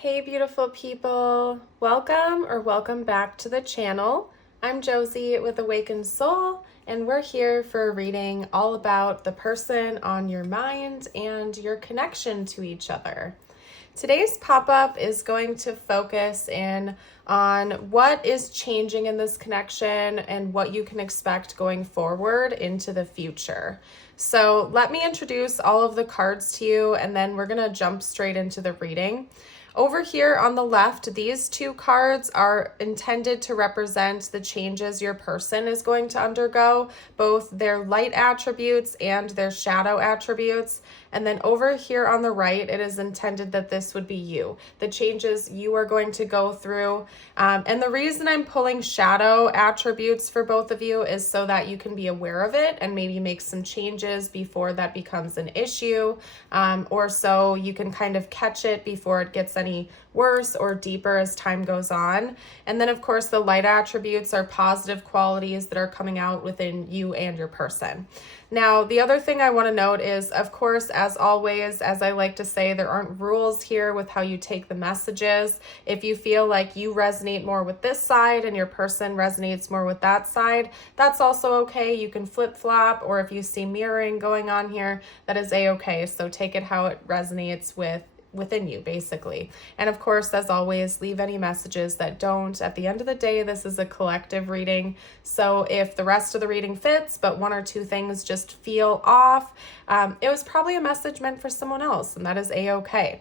Hey beautiful people, welcome back to the channel. I'm Josie with Awakened Soul, and we're here for a reading all about the person on your mind and your connection to each other. Today's pop-up is going to focus in on what is changing in this connection and what you can expect going forward into the future. So let me introduce all of the cards to you, and then we're going to jump straight into the reading. Over here on the left, these two cards are intended to represent the changes your person is going to undergo, both their light attributes and their shadow attributes. And then over here on the right, it is intended that this would be you, the changes you are going to go through. And the reason I'm pulling shadow attributes for both of you is so that you can be aware of it and maybe make some changes before that becomes an issue, or so you can kind of catch it before it gets any worse or deeper as time goes on. And then of course the light attributes are positive qualities that are coming out within you and your person. Now, the other thing I want to note is, of course, as always, as I like to say, there aren't rules here with how you take the messages. If you feel like you resonate more with this side and your person resonates more with that side, that's also okay. You can flip-flop, or if you see mirroring going on here, that is a-okay. So take it how it resonates within you, basically. And of course, as always, leave any messages that don't. At the end of the day, this is a collective reading. So if the rest of the reading fits, but one or two things just feel off, it was probably a message meant for someone else, and that is a-okay.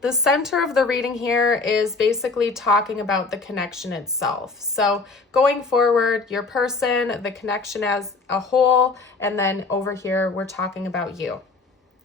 The center of the reading here is basically talking about the connection itself. So going forward, your person, the connection as a whole, and then over here, we're talking about you.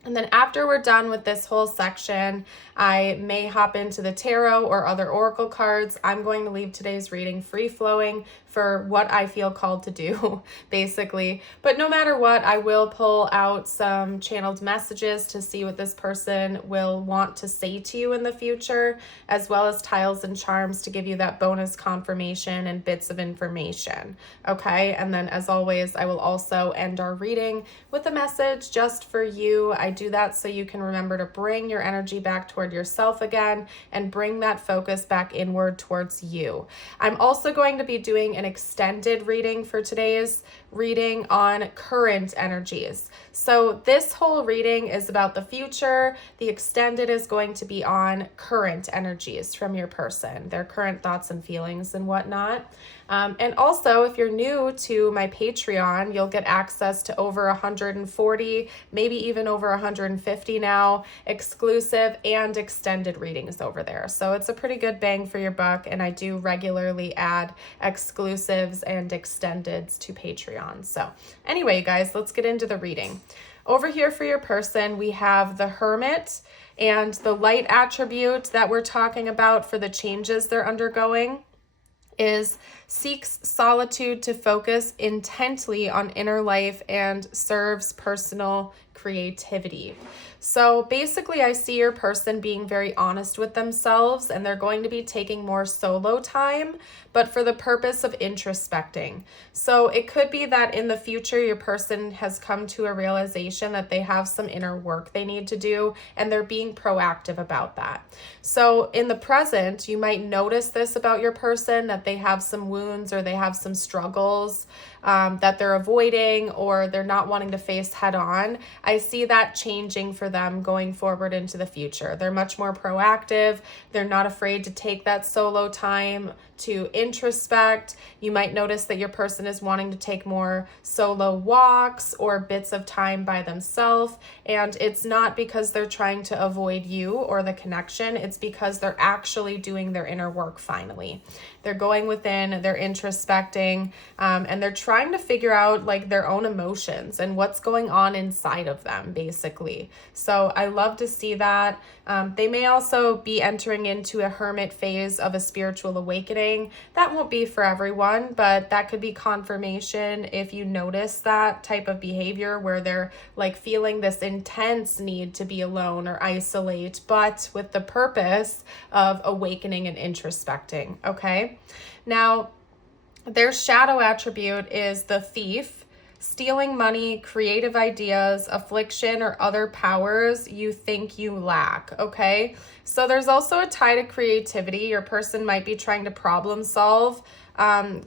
And then after we're done with this whole section, I may hop into the tarot or other oracle cards. I'm going to leave today's reading free-flowing for what I feel called to do, basically. But no matter what, I will pull out some channeled messages to see what this person will want to say to you in the future, as well as tiles and charms to give you that bonus confirmation and bits of information, okay? And then as always, I will also end our reading with a message just for you. I do that so you can remember to bring your energy back toward yourself again and bring that focus back inward towards you. I'm also going to be doing an extended reading for today's reading on current energies. So this whole reading is about the future. The extended is going to be on current energies from your person, their current thoughts and feelings and whatnot. And also, if you're new to my Patreon, you'll get access to over 140, maybe even over 150 now, exclusive and extended readings over there. So it's a pretty good bang for your buck, and I do regularly add exclusives and extendeds to Patreon. So anyway, you guys, let's get into the reading. Over here for your person, we have the Hermit, and the light attribute that we're talking about for the changes they're undergoing is seeks solitude to focus intently on inner life and serves personal creativity. So basically, I see your person being very honest with themselves, and they're going to be taking more solo time, but for the purpose of introspecting. So it could be that in the future, your person has come to a realization that they have some inner work they need to do, and they're being proactive about that. So in the present, you might notice this about your person, that they have some wounds or they have some struggles that they're avoiding or they're not wanting to face head on. I see that changing for them going forward into the future. They're much more proactive. They're not afraid to take that solo time to introspect. You might notice that your person is wanting to take more solo walks or bits of time by themselves. And it's not because they're trying to avoid you or the connection. It's because they're actually doing their inner work finally. They're going within, they're introspecting, and they're trying to figure out like their own emotions and what's going on inside of them, basically. So I love to see that. They may also be entering into a hermit phase of a spiritual awakening. That won't be for everyone, but that could be confirmation if you notice that type of behavior where they're like feeling this intense need to be alone or isolate, but with the purpose of awakening and introspecting, okay? Now, their shadow attribute is the Thief. stealing money, creative ideas, affliction, or other powers you think you lack, okay? So there's also a tie to creativity. Your person might be trying to problem solve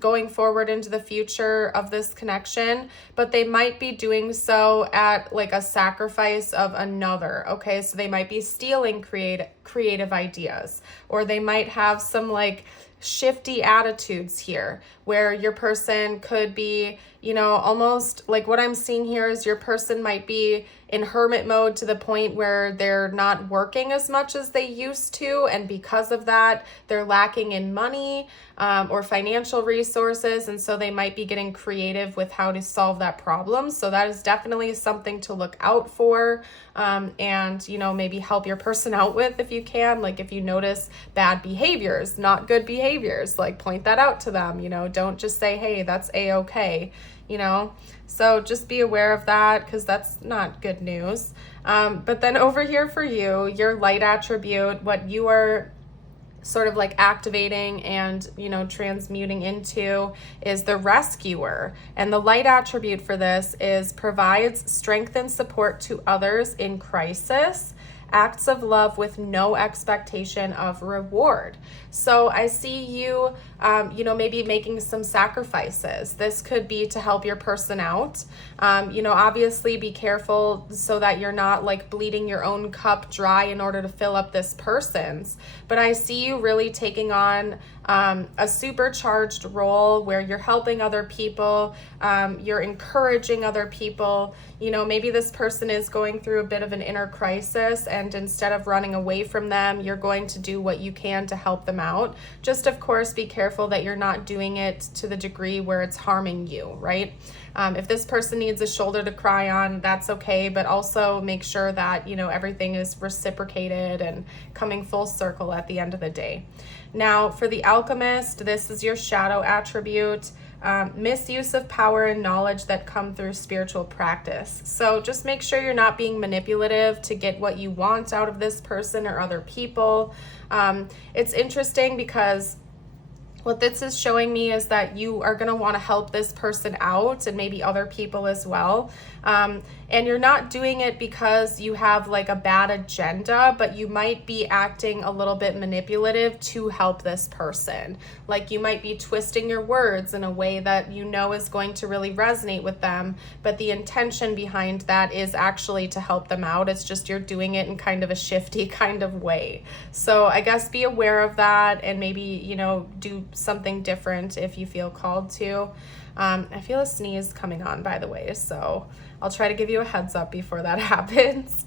going forward into the future of this connection, but they might be doing so at like a sacrifice of another, okay? So they might be stealing creative ideas, or they might have some like shifty attitudes here where your person could be, almost like what I'm seeing here is your person might be in hermit mode to the point where they're not working as much as they used to. And because of that, they're lacking in money or financial resources. And so they might be getting creative with how to solve that problem. So that is definitely something to look out for and, maybe help your person out with if you can. Like if you notice bad behaviors, not good behaviors, like point that out to them, don't just say, hey, that's a-okay. So just be aware of that because that's not good news. But then over here for you, your light attribute, what you are sort of like activating and, transmuting into is the rescuer. And the light attribute for this is provides strength and support to others in crisis, acts of love with no expectation of reward. So I see you, maybe making some sacrifices. This could be to help your person out. Obviously be careful so that you're not like bleeding your own cup dry in order to fill up this person's. But I see you really taking on a supercharged role where you're helping other people, you're encouraging other people. Maybe this person is going through a bit of an inner crisis, and instead of running away from them, you're going to do what you can to help them out. Just, of course, be careful that you're not doing it to the degree where it's harming you, right? If this person needs a shoulder to cry on, that's okay, but also make sure that, everything is reciprocated and coming full circle at the end of the day. Now, for the alchemist, this is your shadow attribute. Misuse of power and knowledge that come through spiritual practice. So just make sure you're not being manipulative to get what you want out of this person or other people. It's interesting because what this is showing me is that you are going to want to help this person out and maybe other people as well. And you're not doing it because you have like a bad agenda, but you might be acting a little bit manipulative to help this person. Like you might be twisting your words in a way that is going to really resonate with them, but the intention behind that is actually to help them out. It's just you're doing it in kind of a shifty kind of way. So I guess be aware of that and maybe, do something different if you feel called to. I feel a sneeze coming on, by the way, so I'll try to give you a heads up before that happens.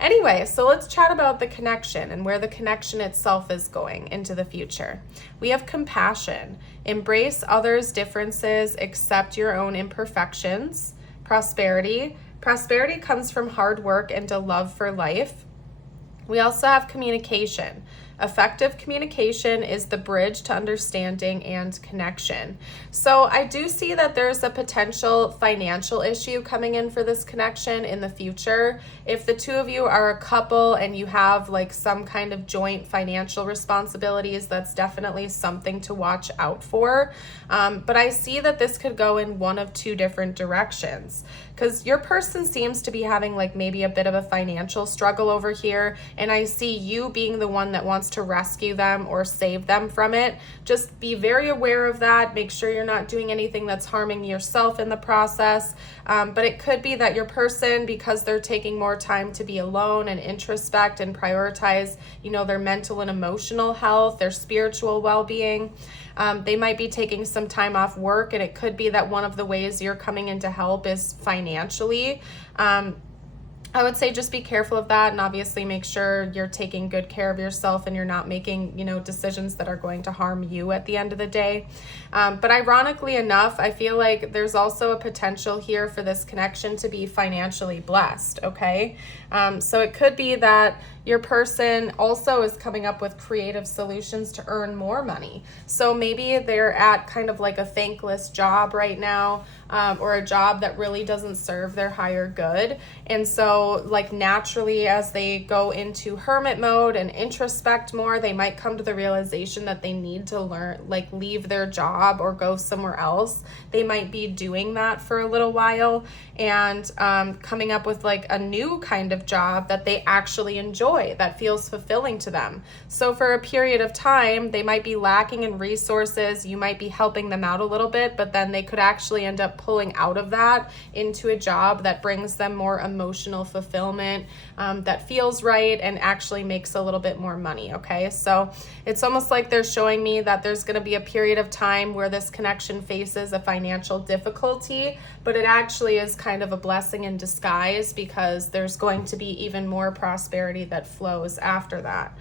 Anyway, so let's chat about the connection and where the connection itself is going into the future. We have compassion. Embrace others' differences, accept your own imperfections. Prosperity. Prosperity comes from hard work and a love for life. We also have communication. Effective communication is the bridge to understanding and connection. So I do see that there's a potential financial issue coming in for this connection in the future. If the two of you are a couple and you have like some kind of joint financial responsibilities, that's definitely something to watch out for. But I see that this could go in one of two different directions, because your person seems to be having like maybe a bit of a financial struggle over here, and I see you being the one that wants to rescue them or save them from it. Just be very aware of that. Make sure you're not doing anything that's harming yourself in the process. But it could be that your person, because they're taking more time to be alone and introspect and prioritize, their mental and emotional health, their spiritual well-being, they might be taking some time off work, and it could be that one of the ways you're coming in to help is financially. I would say just be careful of that, and obviously make sure you're taking good care of yourself and you're not making, decisions that are going to harm you at the end of the day. But ironically enough, I feel like there's also a potential here for this connection to be financially blessed, okay? So it could be that, your person also is coming up with creative solutions to earn more money. So maybe they're at kind of like a thankless job right now, or a job that really doesn't serve their higher good. And so like naturally, as they go into hermit mode and introspect more, they might come to the realization that they need to learn, like leave their job or go somewhere else. They might be doing that for a little while and coming up with like a new kind of job that they actually enjoy, that feels fulfilling to them. So for a period of time, they might be lacking in resources. You might be helping them out a little bit, but then they could actually end up pulling out of that into a job that brings them more emotional fulfillment, that feels right and actually makes a little bit more money. Okay, so it's almost like they're showing me that there's going to be a period of time where this connection faces a financial difficulty, but it actually is kind of a blessing in disguise, because there's going to be even more prosperity that flows after that.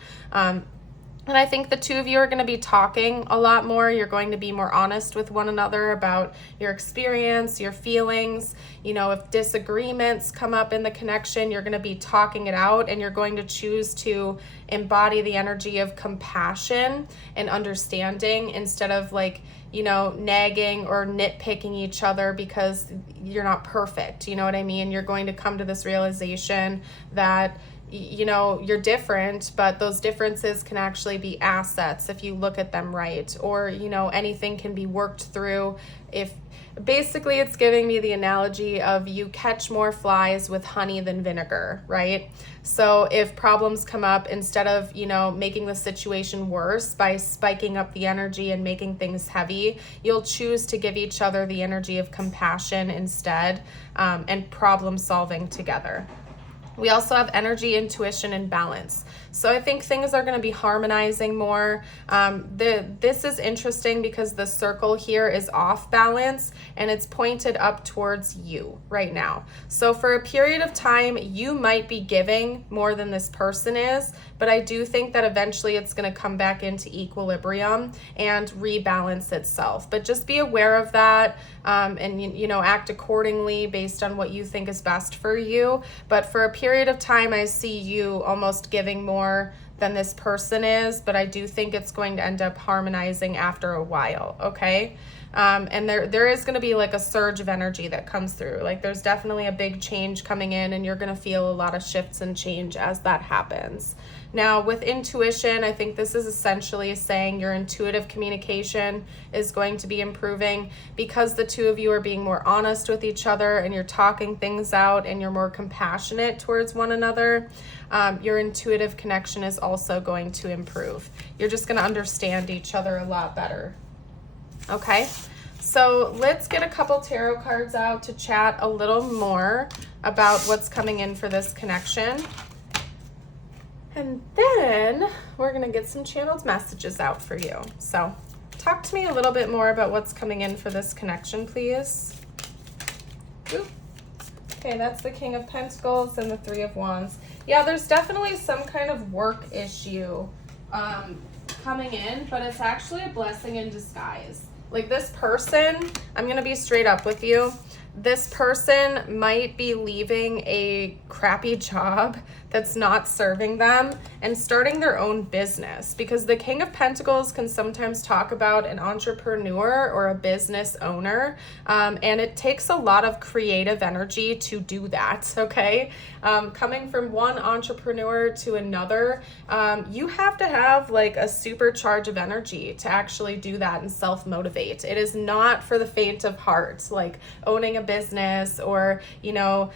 And I think the two of you are going to be talking a lot more. You're going to be more honest with one another about your experience, your feelings. You know, if disagreements come up in the connection, you're going to be talking it out, and you're going to choose to embody the energy of compassion and understanding instead of like, you know, nagging or nitpicking each other because you're not perfect. You know what I mean? You're going to come to this realization that, you know, you're different, but those differences can actually be assets if you look at them right. Or, you know, anything can be worked through. If basically it's giving me the analogy of you catch more flies with honey than vinegar, right? So if problems come up, instead of, you know, making the situation worse by spiking up the energy and making things heavy, you'll choose to give each other the energy of compassion instead, and problem solving together. We also have energy, intuition, and balance. So I think things are going to be harmonizing more. This is interesting because the circle here is off balance and it's pointed up towards you right now. So for a period of time, you might be giving more than this person is, but I do think that eventually it's going to come back into equilibrium and rebalance itself. But just be aware of that, and you know, act accordingly based on what you think is best for you. But for a period of time, I see you almost giving more than this person is, but I do think it's going to end up harmonizing after a while, okay? And there is going to be like a surge of energy that comes through. Like there's definitely a big change coming in, and you're going to feel a lot of shifts and change as that happens. Now with intuition, I think this is essentially saying your intuitive communication is going to be improving because the two of you are being more honest with each other and you're talking things out and you're more compassionate towards one another. Your intuitive connection is also going to improve. You're just going to understand each other a lot better. Okay, so let's get a couple tarot cards out to chat a little more about what's coming in for this connection. And then we're going to get some channeled messages out for you. So talk to me a little bit more about what's coming in for this connection, please. Oop. Okay, that's the King of Pentacles and the Three of Wands. Yeah, there's definitely some kind of work issue coming in, but it's actually a blessing in disguise. Like this person, I'm going to be straight up with you. This person might be leaving a crappy job that's not serving them and starting their own business, because the King of Pentacles can sometimes talk about an entrepreneur or a business owner, and it takes a lot of creative energy to do that, okay? Coming from one entrepreneur to another, you have to have like a supercharge of energy to actually do that and self-motivate. It is not for the faint of heart, like owning a business or, you know,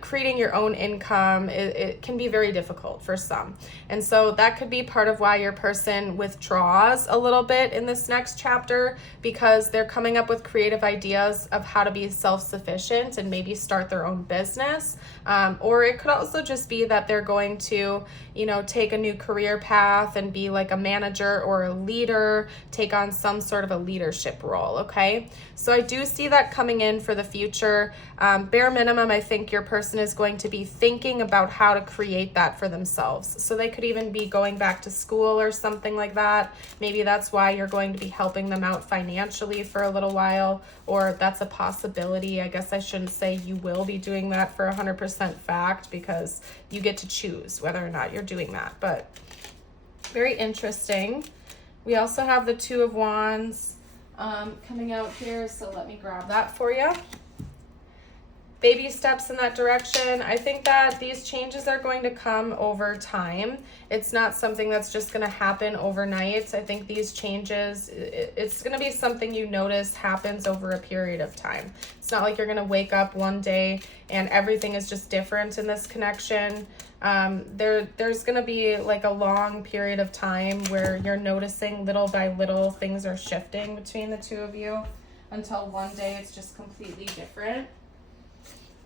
creating your own income. It can be very difficult for some. And so that could be part of why your person withdraws a little bit in this next chapter, because they're coming up with creative ideas of how to be self-sufficient and maybe start their own business. Or it could also just be that they're going to, you know, take a new career path and be like a manager or a leader, take on some sort of a leadership role, okay? So I do see that coming in for the future. future. Bare minimum, I think your person is going to be thinking about how to create that for themselves. So they could even be going back to school or something like that. Maybe that's why you're going to be helping them out financially for a little while, or that's a possibility. I guess I shouldn't say you will be doing that for 100% fact, because you get to choose whether or not you're doing that. But very interesting. We also have the Two of Wands coming out here, so let me grab that for you. Baby steps in that direction. I think that these changes are going to come over time. It's not something that's just going to happen overnight. I think these changes, it's going to be something you notice happens over a period of time. It's not like you're going to wake up one day and everything is just different in this connection. There's going to be like a long period of time where you're noticing little by little things are shifting between the two of you until one day it's just completely different.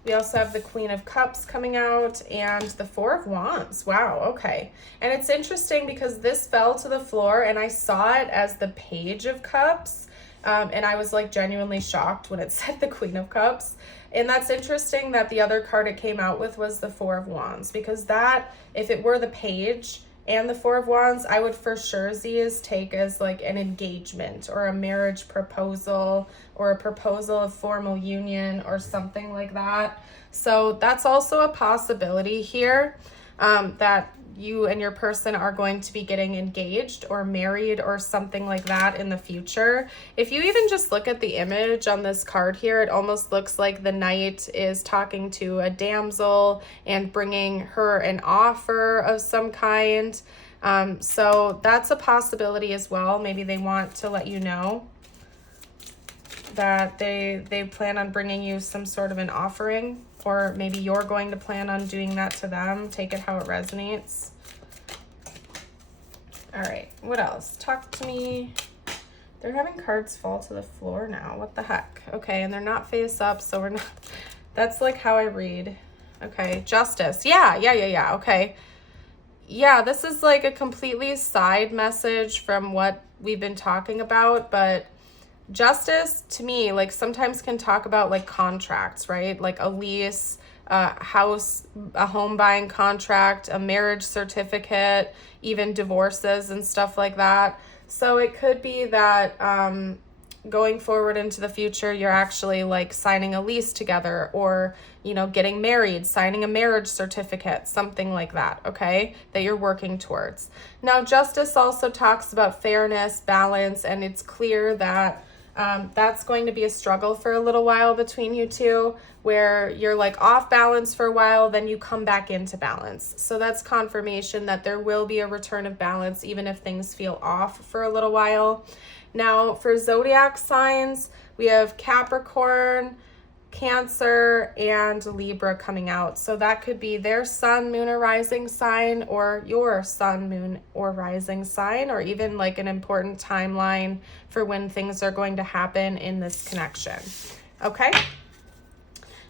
We also have the Queen of Cups coming out and the Four of Wands. Wow, okay. And it's interesting because this fell to the floor and I saw it as the Page of Cups. And I was like genuinely shocked when it said the Queen of Cups. And that's interesting that the other card it came out with was the Four of Wands, because that, if it were the Page and the Four of Wands, I would for sure take as like an engagement or a marriage proposal or a proposal of formal union or something like that. So that's also a possibility here, that you and your person are going to be getting engaged or married or something like that in the future. If you even just look at the image on this card here, it almost looks like the knight is talking to a damsel and bringing her an offer of some kind. So that's a possibility as well. Maybe they want to let you know that they plan on bringing you some sort of an offering, or maybe you're going to plan on doing that to them. Take it how it resonates. All right, what else? Talk to me. They're having cards fall to the floor now. What the heck? Okay, and they're not face up, so we're not, that's like how I read. Okay, Justice. Yeah, okay. Yeah, this is like a completely side message from what we've been talking about, but Justice to me, like, sometimes can talk about like contracts, right? Like a lease, a house, a home buying contract, a marriage certificate, even divorces and stuff like that. So it could be that going forward into the future, you're actually like signing a lease together, or, you know, getting married, signing a marriage certificate, something like that, okay, that you're working towards. Now, Justice also talks about fairness, balance, and it's clear that that's going to be a struggle for a little while between you two, where you're like off balance for a while, then you come back into balance. So that's confirmation that there will be a return of balance, even if things feel off for a little while. Now, for zodiac signs, we have Capricorn, Cancer, and Libra coming out. So that could be their sun, moon, or rising sign, or your sun, moon, or rising sign, or even like an important timeline for when things are going to happen in this connection. Okay?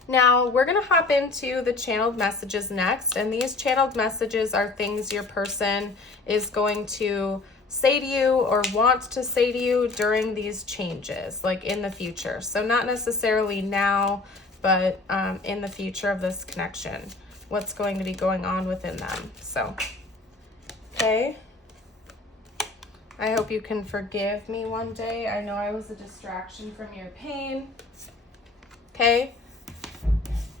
Now, we're going to hop into the channeled messages next, and these channeled messages are things your person is going to say to you or want to say to you during these changes, like in the future. So not necessarily now, but in the future of this connection, what's going to be going on within them. So, okay. I hope you can forgive me one day. I know I was a distraction from your pain. Okay.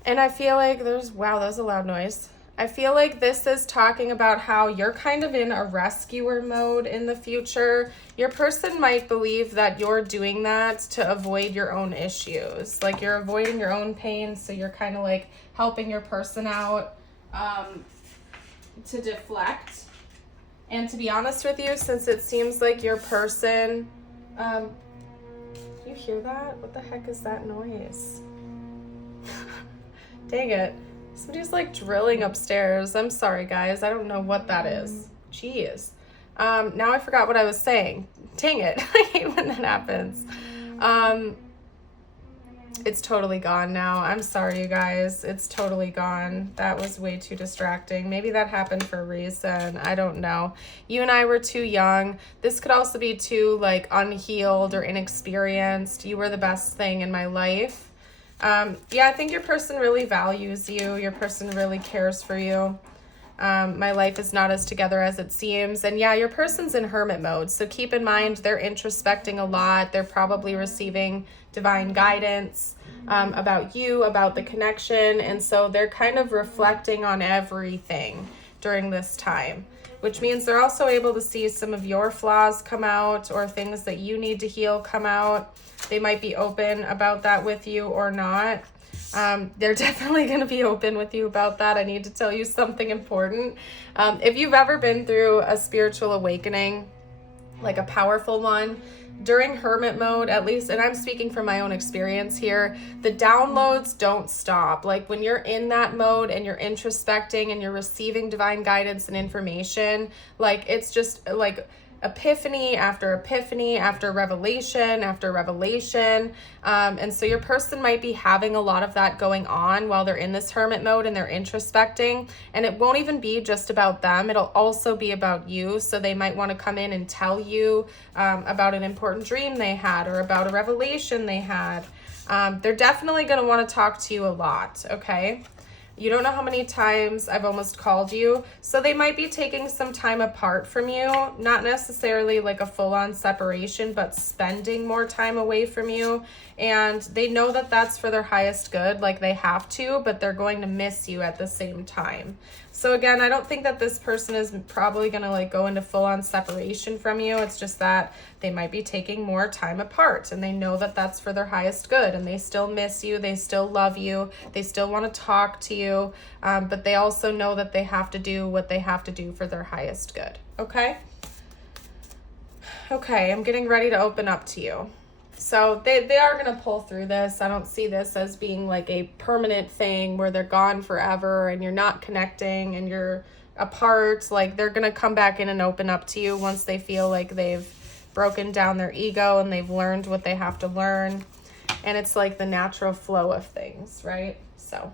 And I feel like wow, that was a loud noise. I feel like this is talking about how you're kind of in a rescuer mode in the future. Your person might believe that you're doing that to avoid your own issues. Like you're avoiding your own pain, so you're kind of like helping your person out to deflect. And to be honest with you, since it seems like your person, you hear that? What the heck is that noise? Dang it. Somebody's like drilling upstairs. I'm sorry, guys. I don't know what that is. Jeez. Now I forgot what I was saying. Dang it. I hate when that happens. It's totally gone now. I'm sorry, you guys. It's totally gone. That was way too distracting. Maybe that happened for a reason. I don't know. You and I were too young. This could also be too like unhealed or inexperienced. You were the best thing in my life. Yeah, I think your person really values you. Your person really cares for you. My life is not as together as it seems. And yeah, your person's in hermit mode. So keep in mind, they're introspecting a lot. They're probably receiving divine guidance about you, about the connection. And so they're kind of reflecting on everything during this time, which means they're also able to see some of your flaws come out or things that you need to heal come out. They might be open about that with you or not. They're definitely going to be open with you about that. I need to tell you something important. If you've ever been through a spiritual awakening, like a powerful one, during hermit mode, at least, and I'm speaking from my own experience here, the downloads don't stop. Like when you're in that mode and you're introspecting and you're receiving divine guidance and information, like it's just like epiphany after epiphany after revelation after revelation. And so your person might be having a lot of that going on while they're in this hermit mode and they're introspecting. And it won't even be just about them. It'll also be about you. So they might want to come in and tell you about an important dream they had or about a revelation they had. They're definitely going to want to talk to you a lot. Okay. You don't know how many times I've almost called you. So they might be taking some time apart from you, not necessarily like a full-on separation, but spending more time away from you. And they know that that's for their highest good, like they have to, but they're going to miss you at the same time. So again, I don't think that this person is probably going to like go into full-on separation from you. It's just that they might be taking more time apart and they know that that's for their highest good and they still miss you. They still love you. They still want to talk to you. But they also know that they have to do what they have to do for their highest good. Okay? Okay, I'm getting ready to open up to you. So they are going to pull through this. I don't see this as being like a permanent thing where they're gone forever and you're not connecting and you're apart. Like they're going to come back in and open up to you once they feel like they've broken down their ego and they've learned what they have to learn. And it's like the natural flow of things, right? So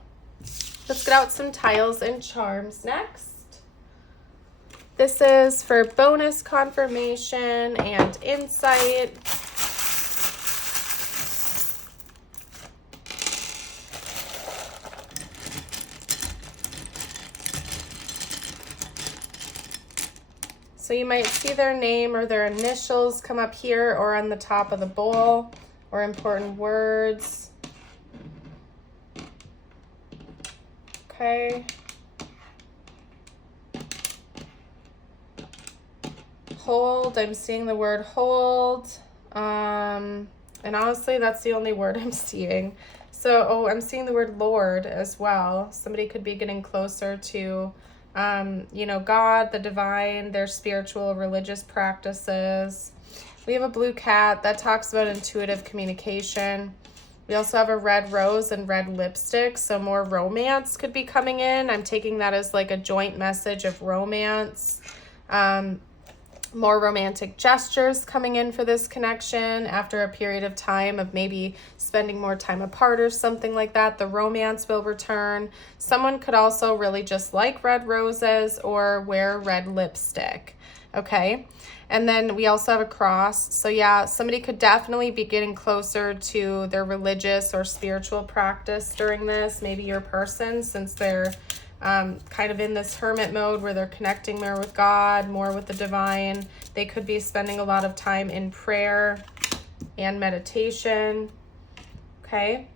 let's get out some tiles and charms next. This is for bonus confirmation and insight. So you might see their name or their initials come up here or on the top of the bowl, or important words. Okay. Hold, I'm seeing the word hold. And honestly, that's the only word I'm seeing. So, I'm seeing the word Lord as well. Somebody could be getting closer to God, the divine, their spiritual, religious practices. We have a blue cat that talks about intuitive communication. We also have a red rose and red lipstick, so more romance could be coming in. I'm taking that as like a joint message of romance. More romantic gestures coming in for this connection after a period of time of maybe spending more time apart or something like that. The romance will return. Someone could also really just like red roses or wear red lipstick. Okay. And then we also have a cross. So yeah, somebody could definitely be getting closer to their religious or spiritual practice during this. Maybe your person, since they're kind of in this hermit mode where they're connecting more with God, more with the divine. They could be spending a lot of time in prayer and meditation. Okay.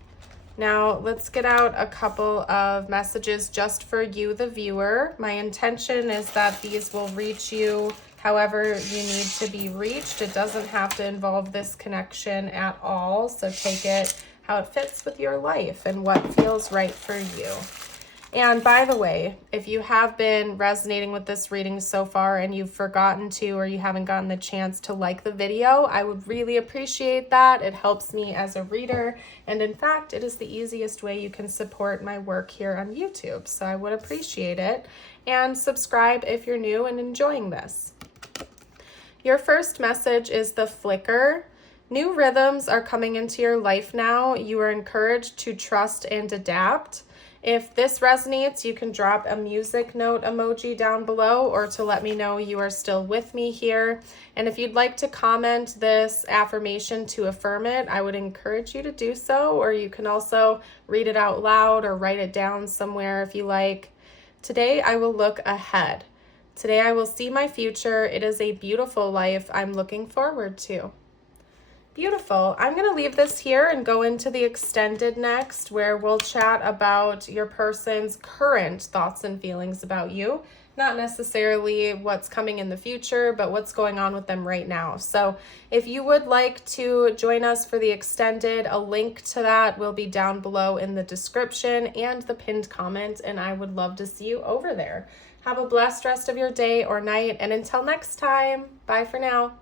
Now let's get out a couple of messages just for you, the viewer. My intention is that these will reach you however you need to be reached. It doesn't have to involve this connection at all. So take it how it fits with your life and what feels right for you. And by the way, if you have been resonating with this reading so far and you've forgotten to, or you haven't gotten the chance to like the video, I would really appreciate that. It helps me as a reader. And in fact, it is the easiest way you can support my work here on YouTube. So I would appreciate it. And subscribe if you're new and enjoying this. Your first message is the flicker. New rhythms are coming into your life now. You are encouraged to trust and adapt. If this resonates, you can drop a music note emoji down below or to let me know you are still with me here. And if you'd like to comment this affirmation to affirm it, I would encourage you to do so, or you can also read it out loud or write it down somewhere if you like. Today I will look ahead. Today I will see my future. It is a beautiful life I'm looking forward to. Beautiful. I'm going to leave this here and go into the extended next, where we'll chat about your person's current thoughts and feelings about you. Not necessarily what's coming in the future, but what's going on with them right now. So if you would like to join us for the extended, a link to that will be down below in the description and the pinned comment, and I would love to see you over there. Have a blessed rest of your day or night, and until next time, bye for now.